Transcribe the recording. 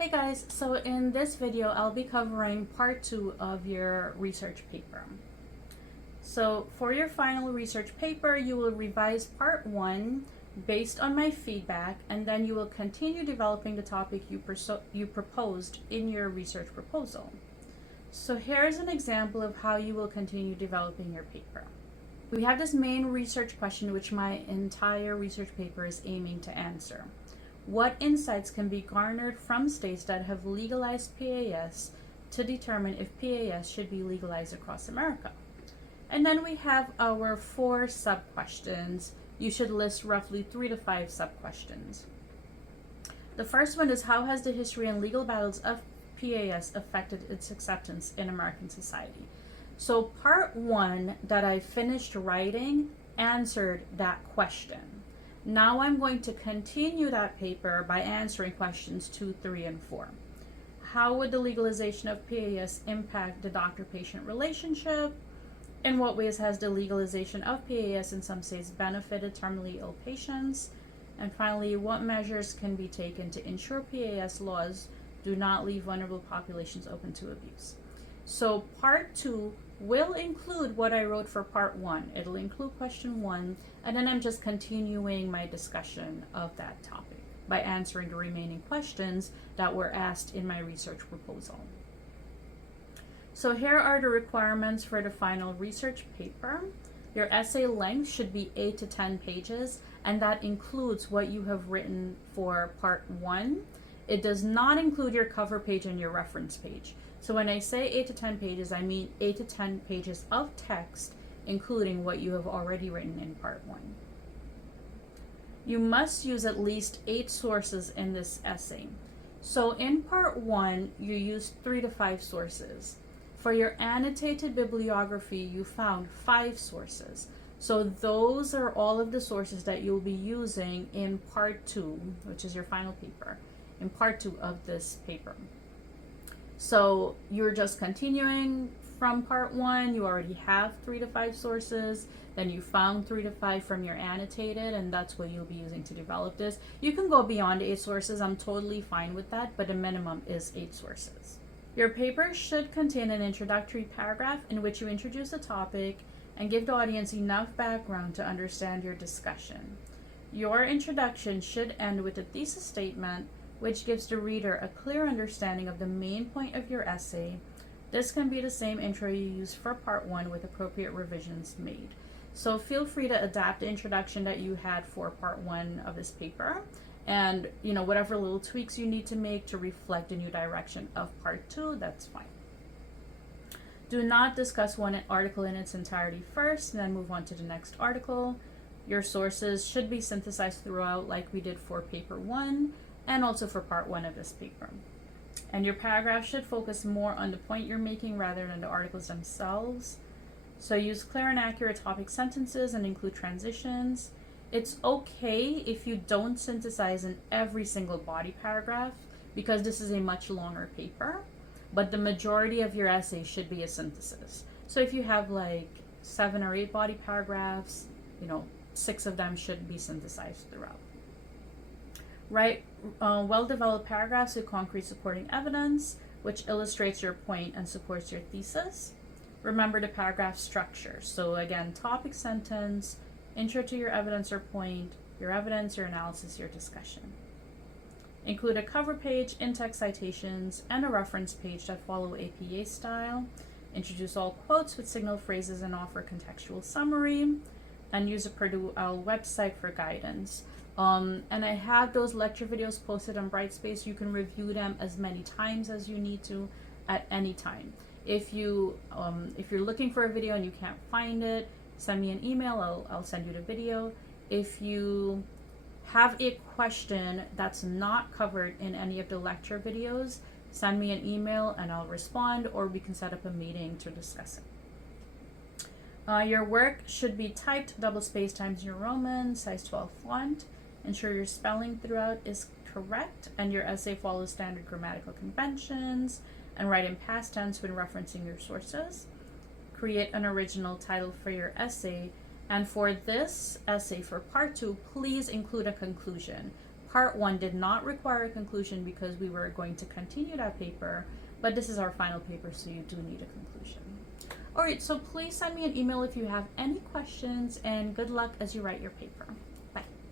Hey guys, so in this video I'll be covering part 2 of your research paper. So for your final research paper, you will revise part 1 based on my feedback, and then you will continue developing the topic you proposed in your research proposal. So here's an example of how you will continue developing your paper. We have this main research question which my entire research paper is aiming to answer. What insights can be garnered from states that have legalized PAS to determine if PAS should be legalized across America? And then we have our 4 sub-questions. You should list roughly 3 to 5 sub-questions. The first one is, how has the history and legal battles of PAS affected its acceptance in American society? So part 1 that I finished writing answered that question. Now I'm going to continue that paper by answering questions 2, 3, and 4. How would the legalization of PAS impact the doctor-patient relationship? In what ways has the legalization of PAS in some states benefited terminally ill patients? And finally, what measures can be taken to ensure PAS laws do not leave vulnerable populations open to abuse? So part 2 will include what I wrote for part 1. It'll include question 1, and then I'm just continuing my discussion of that topic by answering the remaining questions that were asked in my research proposal. So here are the requirements for the final research paper. Your essay length should be 8 to 10 pages, and that includes what you have written for part 1. It does not include your cover page and your reference page. So when I say 8 to 10 pages, I mean 8 to 10 pages of text, including what you have already written in part 1. You must use at least 8 sources in this essay. So in part 1, you used 3 to 5 sources. For your annotated bibliography, you found 5 sources. So those are all of the sources that you'll be using in part 2, which is your final paper, in part 2 of this paper. So you're just continuing from part 1. You already have 3 to 5 sources. Then you found 3 to 5 from your annotated, and that's what you'll be using to develop this. You can go beyond 8 sources. I'm totally fine with that, but the minimum is 8 sources. Your paper should contain an introductory paragraph in which you introduce the topic and give the audience enough background to understand your discussion. Your introduction should end with a thesis statement which gives the reader a clear understanding of the main point of your essay. This can be the same intro you used for part 1 with appropriate revisions made. So feel free to adapt the introduction that you had for part 1 of this paper, and whatever little tweaks you need to make to reflect the new direction of part 2, that's fine. Do not discuss one article in its entirety first, and then move on to the next article. Your sources should be synthesized throughout like we did for paper 1, and also for part 1 of this paper. And your paragraph should focus more on the point you're making rather than the articles themselves. So use clear and accurate topic sentences and include transitions. It's okay if you don't synthesize in every single body paragraph, because this is a much longer paper, but the majority of your essay should be a synthesis. So if you have like 7 or 8 body paragraphs, 6 of them should be synthesized throughout. Write well-developed paragraphs with concrete supporting evidence, which illustrates your point and supports your thesis. Remember the paragraph structure. So again, topic sentence, intro to your evidence or point, your evidence, your analysis, your discussion. Include a cover page, in-text citations, and a reference page that follow APA style. Introduce all quotes with signal phrases and offer contextual summary. And use a Purdue OWL website for guidance. And I have those lecture videos posted on Brightspace. You can review them as many times as you need to at any time. If you're looking for a video and you can't find it, send me an email. I'll send you the video. If you have a question that's not covered in any of the lecture videos, send me an email and I'll respond, or we can set up a meeting to discuss it. Your work should be typed double-spaced Times New Roman, size 12 font. Ensure your spelling throughout is correct and your essay follows standard grammatical conventions, and write in past tense when referencing your sources. Create an original title for your essay, and for this essay, for part 2, please include a conclusion. part 1 did not require a conclusion because we were going to continue that paper, but this is our final paper, so you do need a conclusion. Alright, so please send me an email if you have any questions, and good luck as you write your paper.